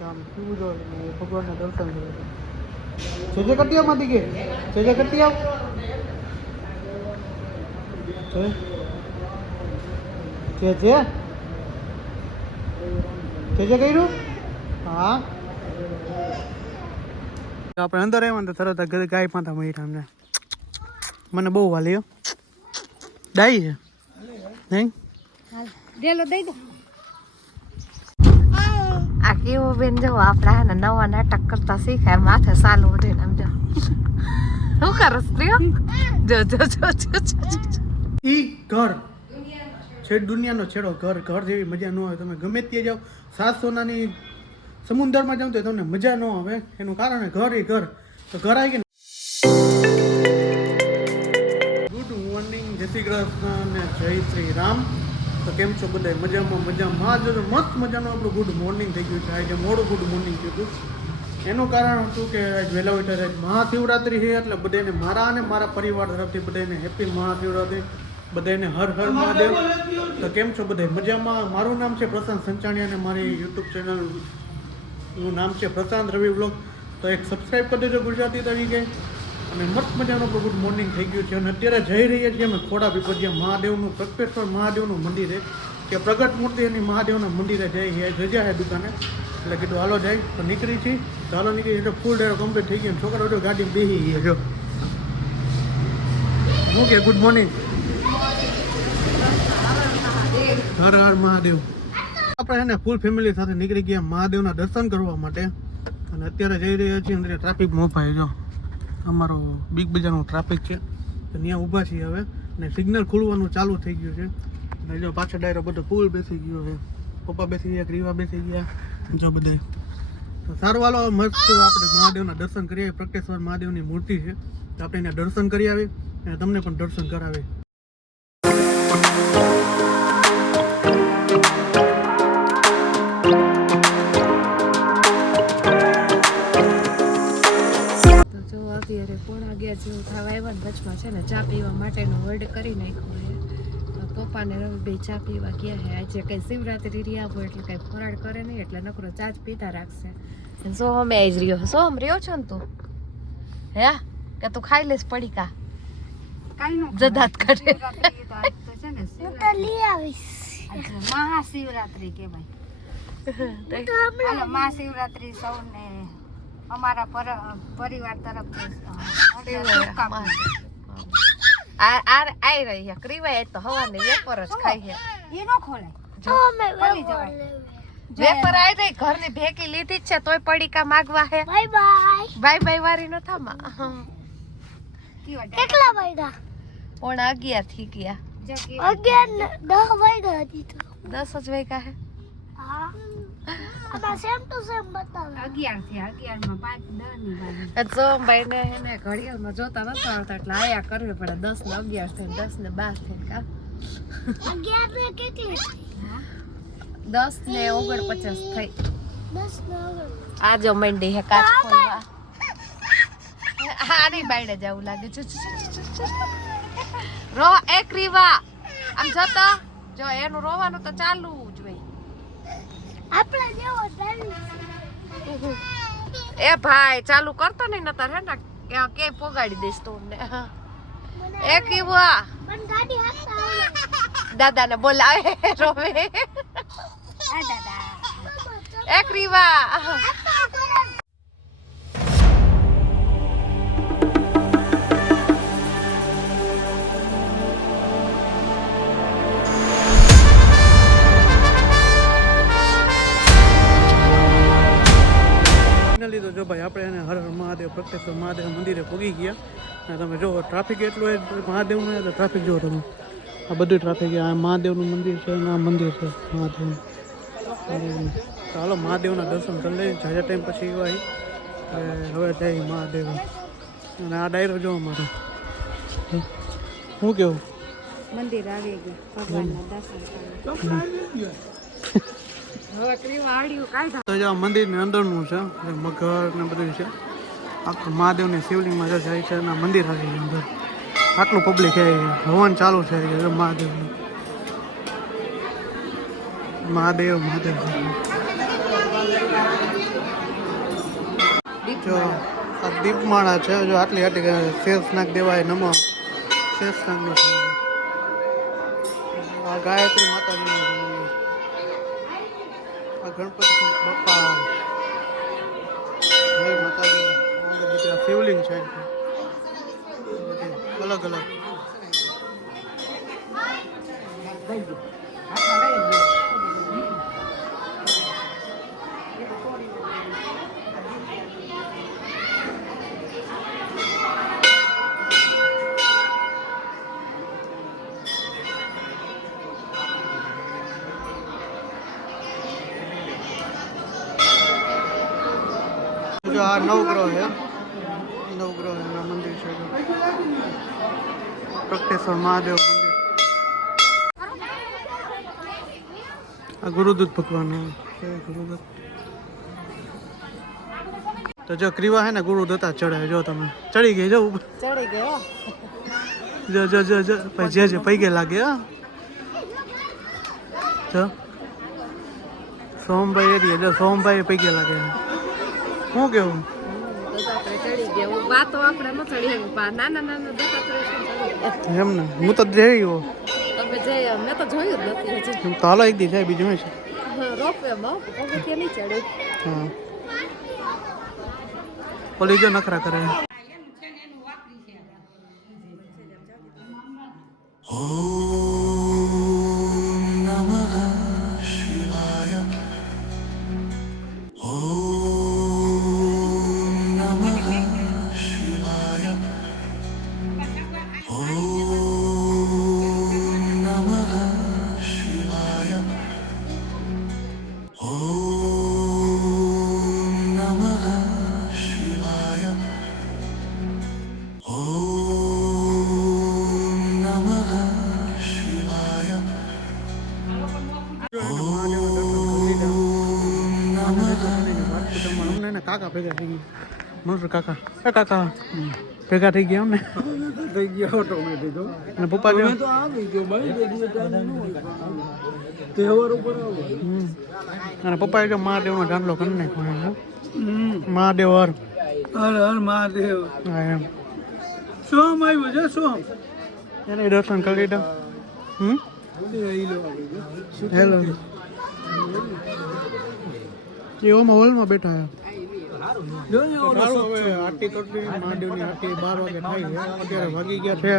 આમ પીવું જોઈએ ને ભગવાનના દર્શન કરે છે જે કટિયામાંથી કે જે કટિયા જે કર્યું હા આપણે અંદર આવ્યા ને તરત ગાય પાતા મળી અમને મને બહુ વાલી ડાઈ છે નહીં ડેલો દઈ દો આ કેવું બેન જો આપડા હે ને નવા નાટક કરતા શીખાય માથે સાલ ઉઠીને આમ જો શું કરો સ્ત્રીઓ જો જો જો ઈ ઘર છેડ દુનિયાનો છેડો ઘર ઘર જેવી મજા ન આવે તમે ગમે ત્યાં જાઓ 7 સોનાની સમુદ્રમાં જાવ તો તમને મજા ન આવે એનું કારણ ઘર એ ઘર તો ઘર આવી ગયું ગુડ મોર્નિંગ જય શ્રી કૃષ્ણ ને જય શ્રી રામ તો કેમ છો બધા મજામાં જો મસ્ત મજાનું આપણું ગુડ મોર્નિંગ થઈ ગયું છે આજે મોડું ગુડ મોર્નિંગ થયું હતું એનું કારણ હતું કે વહેલા ઉઠ્યા મહાશિવરાત્રિ છે એટલે બધાને મારા અને મારા પરિવાર તરફથી બધાને હેપી મહાશિવરાત્રિ બધાને હર હર મહાદેવ તો કેમ છો બધા મજામાં મારું નામ છે પ્રશાંત સંચાણી અને મારી યુટ્યુબ ચેનલનું નામ છે પ્રશાંત રવિ બ્લોગ તો એક સબસ્ક્રાઈબ કરી દેજો ગુજરાતી તરીકે અને મસ્ત મજાનું ગુડ મોર્નિંગ થઈ ગયું છે અને અત્યારે જઈ રહ્યા છીએ અમે ખોડા પીપળિયા મહાદેવનું પ્રગટેશ્વર મહાદેવનું મંદિર છે કે પ્રગટ મૂર્તિ એની મહાદેવના મંદિરે જઈ રજા છે દુકાને એટલે કીધું હાલો જાય તો નીકળી છીએ તો હાલો નીકળી એટલે ફૂલ ડેરો કમ્પ્લીટ થઈ ગયું છોકરા બધું ગાડી બેસી ગયા જો હું કે ગુડ મોર્નિંગ હર હર મહાદેવ આપણે એને ફૂલ ફેમિલી સાથે નીકળી ગયા મહાદેવના દર્શન કરવા માટે અને અત્યારે જઈ રહ્યા છીએ અંદર ટ્રાફિક મોપાય જો અમારો બિગ બજારનો ટ્રાફિક છે તો ત્યાં ઊભા છીએ હવે અને સિગ્નલ ખુલવાનું ચાલુ થઈ ગયું છે અને જો પાછળ ડાયરો બધો ફૂલ બેસી ગયો છે પપ્પા બેસી ગયા ક્રીવા બેસી ગયા જો બધા તો સારું હાલો મસ્ત આપણે મહાદેવના દર્શન કરીએ પ્રગટેશ્વર મહાદેવની મૂર્તિ છે તો આપણે એના દર્શન કરી આવીએ અને તમને પણ દર્શન કરાવીએ અત્યારે પોણા 11 જેવું થવા આવ્યા ને વચમાં છે ને ચા પીવા માટેનો વર્ડ કરી નાખ્યો પપ્પાને રવિ બે ચા પીવા ગયા હે આજે કઈ શિવરાત્રી રહ્યા હોય એટલે કઈ ફરાળ કરે નહીં એટલે નકરો ચા જ પીતા રાખશે સોહમે આવી જ રહ્યો સોહમ રહ્યો છો ને તું હે કે તું ખાઈ લેસ પડીકા જદાત કરે મહાશિવરાત્રી કહેવાય મહાશિવરાત્રી સૌને અમારા પરિવાર તરફથી આઈ રહી છે ક્રીવાય તો હવાની વેપર જ ખાઈ છે એ નો ખોલે વેપર આઈ રહી ઘરની ભેકી લીધી જ છે તોય પડીકા માંગવા હે બાય બાય વારી ન થામા કેટલા વાગ્યા પોણા 11 થઈ ગયા 11 10 વાગ્યા હતી તો 10 જ વાગ્યા હે હા આ સેમ ટુ સેમ બતાવે 11 થી 11 માં 5 10 ની વાગે સોમભાઈ ને એને ઘડિયાળમાં જોતા નતા આવતા એટલે આયા કરવી પડે 10 ને 11 થઈ 10 ને 12 થઈ કા 11 ને કેટલી 10 ને 49 થઈ 10 ને આ જો મંડી હે કાચ ખોલવા હારી બાયડે જાવું લાગે છે રો એક રીવા આમ જોતો જો એનું રોવાનું તો ચાલુ જ હોય આપણે જેવો ચાલી એ ભાઈ ચાલુ કરતો નહીં નતર હે ને કે પોગાડી દઈશ તું અમને એક રીવા પણ ગાડી હાથતા દાદાને બોલાવે રોવે આ દાદા એક રીવા તો જો ભાઈ આપણે એને હર હર મહાદેવ પ્રગટેશ્વર મહાદેવ મંદિરે પહોંચી ગયા અને તમે જો ટ્રાફિક એટલું હોય મહાદેવનું તો ટ્રાફિક જુઓ તમે આ બધું ટ્રાફિક આ મહાદેવનું મંદિર છે અને આ મંદિર છે મહાદેવનું ચાલો મહાદેવના દર્શન કરી લઈએ જાજા ટાઈમ પછી આવી હવે જાય મહાદેવ અને આ ડાયરો જો અમારો શું કેવું મંદિર આવી ગયા ભગવાનના દર્શન કરવા તો જો મંદિરની અંદરનું છે મગર ને બધું છે આખું મહાદેવની શિવલિંગમાં જાય છે અને મંદિર આવી ગયું અંદર આટલું પબ્લિક આવી હવન ચાલુ છે મહાદેવનું મહાદેવ જો આ દીપમાળા છે જો આટલી આટલી શેષનાગ દેવાય નમો શેષનાગનું છે. આ ગાયત્રી માતાજીનું છે. આ ગણપતિ બાપા જય માતાજી. બધી આ શિવલિંગ છે અલગ અલગ. જો આ નવગ્રહ છે, નવગ્રહ એના મંદિર છે. પ્રગટેશ્વર મહાદેવ મંદિર. આ ગુરુદૂત ભગવાન છે. ગુરુદૂત તો જો ક્રીવા હે ને ગુરુદૂત હતા ચડે. જો તમે ચડી ગઈ જો ઉપર ચડી ગયો. જો જો જો જો પછી જે પૈગે લાગે. હા જો સોમભાઈ એરિયા જો સોમભાઈ પૈગે લાગે. શું કેવું ચડી ગયા વાતો આપણે ન ચડી નાના નાના દત્તાત્રેય એમ ને હું તો જઈ ગયો. તમે જઈ મેં તો જોયું જ નથી હજી. તો હાલો એક દી જાય બીજું શું છે. રોપવે માં પગથિયે નહીં ચડ્યું. હા ઓલી જો નખરા કરે. કાકા ભેગા થઈ ગયા. મનસુર કાકા કાકા ભેગા થઈ ગયા અમને થઈ ગયા ઓટોમેટિક. અને પપ્પા જો તો આવી ગયો ભાઈ તહેવાર ઉપર આવો. અને પપ્પાએ જો મહાદેવનો ઢાંડલો કરી નાખ્યો. મહાદેવ હર હર હર મહાદેવ. હા એમ સોમ આવ્યો છે સોમ. એને દર્શન કરી લીધા. હેલો એવામાં હોલમાં બેઠા. હવે આરતી કરતી મહાદેવની આરતી 12 વાગે થાય છે. અત્યારે વાગી ગયા છે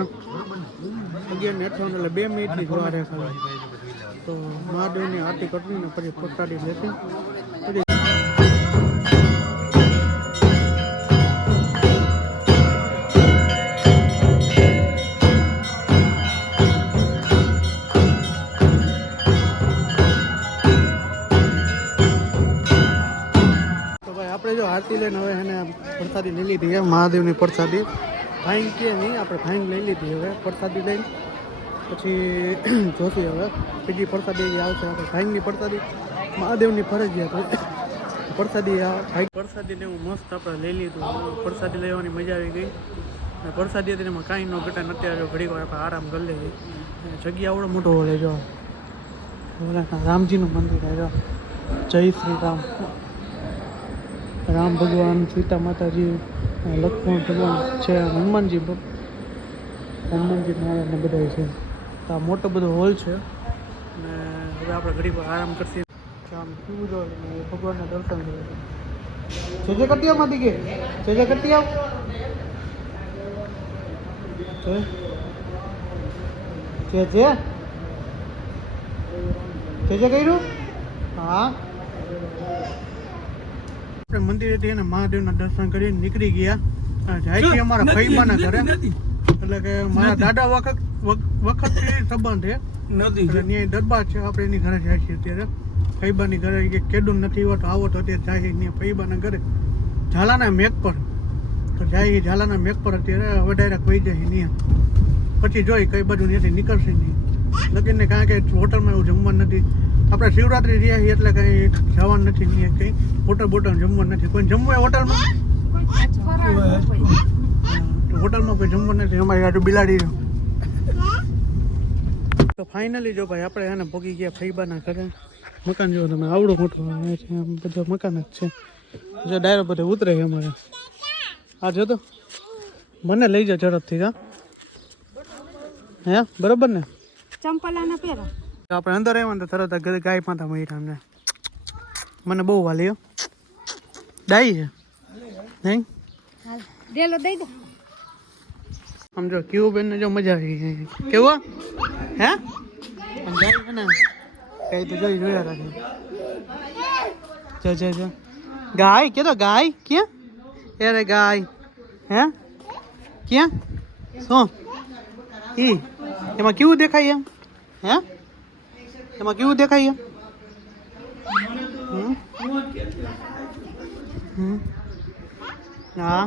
11:58 એટલે 2 મિનિટની જ વાર છે ખાલી. તો મહાદેવની આરતી કરવી ને પછી પ્રસાદી લેશે. પછી આપણે જો આરતી લઈને હવે એને પ્રસાદી લઈ લીધી છે. મહાદેવની પ્રસાદી ભાંગ કે નહીં આપણે ભાંગ લઈ લીધી. હવે પ્રસાદી લઈને પછી જોશું હવે બીજી પ્રસાદી આવશે. આપણે ભાંગની પ્રસાદી મહાદેવની ફરજિયાત પ્રસાદી પ્રસાદીને એવું મસ્ત આપણે લઈ લીધું. પ્રસાદી લેવાની મજા આવી ગઈ. અને પ્રસાદી હતી એમાં કાંઈ ન ઘટે. અત્યારે ઘડીક વાર આપણે આરામ કરી લઈએ. જગ્યા આવડો મોટો હોલે જો રામજીનું મંદિર છે. જય શ્રી રામ. રામ ભગવાન, સીતા માતાજી, લક્ષ્મણ ભગવાન છે, હનુમાનજી મહારાજને બધા છે. તો આ મોટો બધો હોલ છે. અને હવે આપણે ઘડી પર આરામ કરશે. આમ કેવું જો ભગવાનના દર્શન કરે છે. જે કટિયામાંથી કે જે કટિયા જે કર્યું. હા આપણે મંદિરેથી એને મહાદેવના દર્શન કરીને નીકળી ગયા. જાય છે અમારા ફઈબાના ઘરે. એટલે કે મારા દાદા વખતથી સંબંધ છે. એટલે ત્યાં દરબાર છે. આપણે એની ઘરે જાય છીએ અત્યારે. ફઈબાની ઘરે કે કેડું નથી હોતો આવો તો અત્યારે જાય ત્યાં ફઈબાના ઘરે ઝાલાના મેઘ પર. તો જાય ઝાલાના મેઘ પર અત્યારે હવે ડાયરેક્ટ વહી જાય ત્યાં. પછી જોઈ કઈ બાજુ ત્યાંથી નીકળશે નહીં લગીને. કારણ કે હોટલમાં એવું જમવાનું નથી. આપણે શિવરાત્રી રહ્યા છીએ એટલે કંઈ જવાનું નથી. નહીં કંઈ હોટલ જમવાનું નથી. કોઈ જમવું હોય હોટલમાં કોઈ જમવાનું નથી. અમારી આટલું બિલાડી તો ફાઇનલી જો ભાઈ આપણે એને ભોગી ગયા ફઈબાના ઘરે. મકાન જો તમે આવડું મોટું છે. આમ બધા મકાન જ છે. જો ડાયરો બધે ઉતરે છે અમારે. આ જો તો મને લઈ જા ઝડપથી હા. હે બરોબર ને? ચંપલાના પહેરો. આપણે અંદર આવ્યા ને તો તરત જ ગાય માતા મળી અમને. મને બહુ વાલી હો. ડાઈ છે નહીં ડેલો દઈ દો. સમજો કેવું બેન ને જો મજા આવી ગઈ. કેવું હે આમ ગાય છે ને કઈ તો જોઈ જોયા રાખે. જો ગાય કે તો ગાય ક્યાં અરે ગાય હે ક્યાં શું ઈ એમાં કેવું દેખાય એમ હે એમાં કેવું દેખાય એમ હા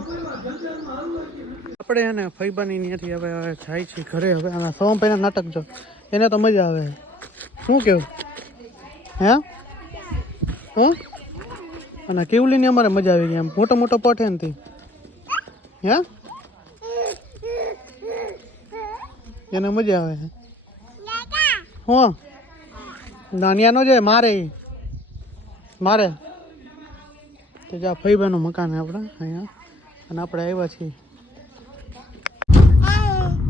આપણે એને ફૈબાની ત્યાંથી હવે જાય છે ઘરે. હવે આના સોમ પહેલા નાટક જો એને તો મજા આવે. શું કેવું હે હું અને કેવલીની અમારે મજા આવી ગઈ એમ મોટો મોટો પટ હે ને હે એને મજા આવે છે. હું નાનિયાનો છે મારે તો જા ફઈબાનું મકાન આપણે અહીંયા અને આપણે આવ્યા છીએ.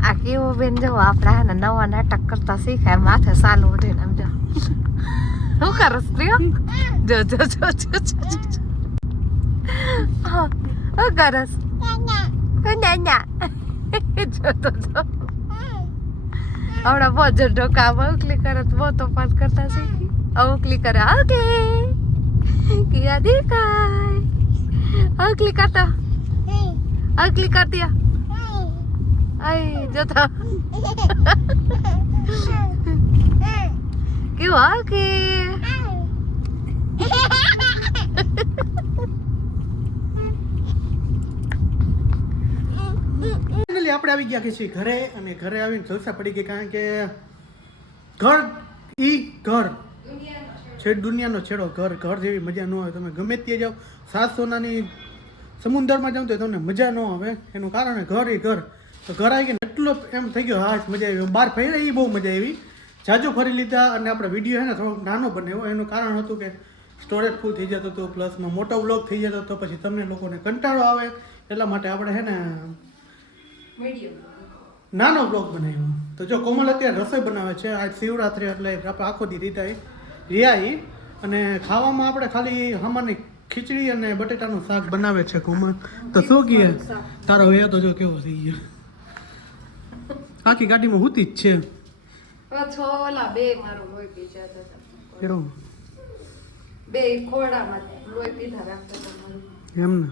આ કેવું બેન જો આપણા હે ને નવા નાટક કરતા શીખાય માથે સાલ ઉઠીને આમ જો શું કરસ પ્રિયો જો જો જો જો શું કરસ ના જો તો જો હમણાં બહુ જો ઢોકા અવકલી કરે તો બહુ તોફાન કરતા શીખી અવકલી કરે અવકલી કિયા દેખાય અવકલી કરતા અવકલી કરતી આઈ જો તો કેવું અવકી આપણે આવી ગયા છીએ ઘરે અને ઘરે આવીને જલસા પડી ગઈ કારણ કે ઘર ઘર છેડ દુનિયાનો છેડો ઘર જેવી મજા ન આવે. તમે ગમે ત્યાં જાઓ 7 સોનાની સમુદ્રમાં જાઓ તો તમને મજા ન આવે. એનું કારણ ઘર તો ઘર આવી ગયું એટલો એમ થઈ ગયો હા મજા આવી. બહાર ફરી એ બહુ મજા આવી. જાજો ફરી લીધા અને આપણે વિડીયો છે ને થોડોક નાનો બનાવ્યો. એનું કારણ હતું કે સ્ટોરેજ ફૂલ થઈ જતો હતો પ્લસમાં મોટો વ્લોગ થઈ જતો હતો પછી તમને લોકોને કંટાળો આવે એટલા માટે આપણે છે ને નાનો બ્લોગ બનાવ્યો. તો જો કોમલ અત્યારે રસોઈ બનાવે છે. આજ શિવરાત્રી એટલે આપણે આખો દી રિયાઈ અને ખાવામાં આપણે ખાલી હમાની ખીચડી અને બટેટાનું શાક બનાવે છે કોમલ. તો શું કહે તારો હે તો જો કેવો થઈ ગયો આખી ગાડીમાં હુતી જ છે. છોલા બે મારો લોહી પી જતા કેવું બે ખોડામાં લોહી પીધા રાખતો એમ ને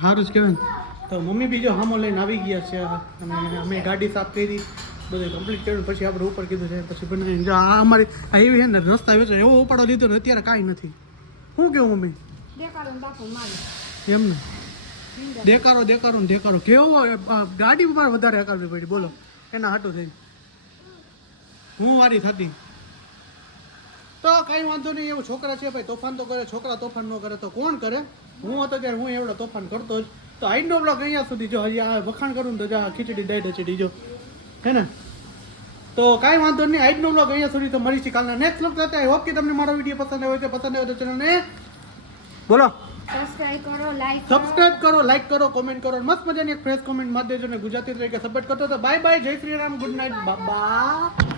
સારું જ કહેવાય ને. તો મમ્મી બીજો હામો લઈને આવી ગયા છે અને અમે ગાડી સાફ કરી બધું કમ્પ્લીટ કર્યું પછી આપણે ઉપર કીધું છે પછી બનાવીને જો આ અમારી આ એવી છે ને રસ્તા વેચો એવો ઉપાડો લીધો ને અત્યારે કાંઈ નથી. શું કેવું મમ્મી એમ ને દેકારો કેવો ગાડી ઉપર વધારે હકાવવી પડી બોલો એના હાટું થઈને હું વારી થતી. તો કાંઈ વાંધો નહીં એવું છોકરા છે ભાઈ તોફાન તો કરે છોકરા તોફાન ન કરે તો કોણ કરે. હું હતો ત્યારે હું એવડો તોફાન કરતો જ. તો આજનો બ્લોગ અહીંયા સુધી જો હજી આ વખાણ કરું ને તો જા ખીચડી દઈ ચડી જો હે ને. તો કાંઈ વાંધો નહીં આજનો બ્લોગ અહીંયા સુધી તો મળીશું કાલના નેક્સ્ટ બ્લોગ સાથે. આઈ હોપ કે તમને મારો વિડીયો પસંદ આવ્યો છે. પસંદ આવ્યો તો ચેનલને બોલો સબસ્ક્રાઇબ કરો, લાઈક કરો, કોમેન્ટ કરો. મસ્ત મજાની એક ફ્રેશ કોમેન્ટ માર દેજો ને ગુજરાતી તરીકે સપોર્ટ કરતો તો બાય બાય જય શ્રી રામ ગુડ નાઇટ બાબા.